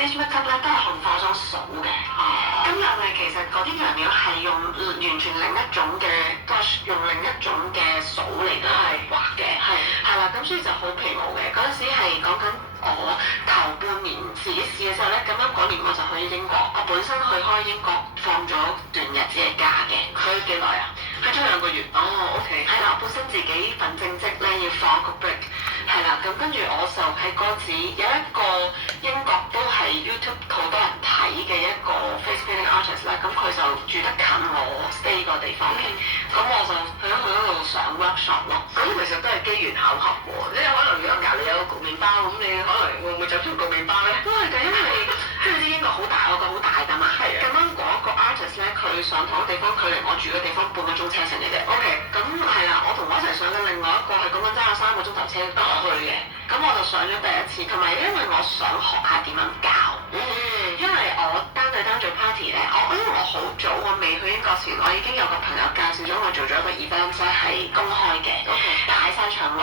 stage makeup 咧都係用化妝掃嘅。咁但係其實嗰啲顏料係用完全另一種嘅 brush， 用另一種嘅掃嚟到畫嘅。係啦，咁所以就好皮毛嘅。嗰陣時係講緊我頭半年自己試嘅時候咧，咁啱嗰年我就去英國，我本身去開英國放咗段日子嘅假嘅。去幾耐啊？去咗2個月。哦 ，OK。係啦，我本身自己份正職咧要放個 break，係啦，咁跟住我就喺嗰陣時有一個英國都係 YouTube 好多人睇嘅一個 face painting artist 啦，咁佢就住得近我 stay 個地方嘅，咁我就去咗佢嗰度上 workshop 咯。咁其實都係機緣巧合喎，即係可能如果隔離有個焗麵包，咁你可能會唔會走出焗麵包咧？都係嘅，因為即係啲英國好大，我覺得好大㗎嘛。係啊。咁啱嗰個 artist 咧，佢上堂嘅地方距離我住嘅地方半個鐘車程嚟嘅。OK。咁係啦，我同我一齊上嘅另外一個係講緊揸咗3個鐘頭車過去嘅。咁我就上咗第一次，同埋因為我想學下點樣教。因為我單對單做 party 咧，因為我好早，我未去英國前，我已經有個朋友介紹咗我做咗一個 event 咧係公開嘅，排晒長龍。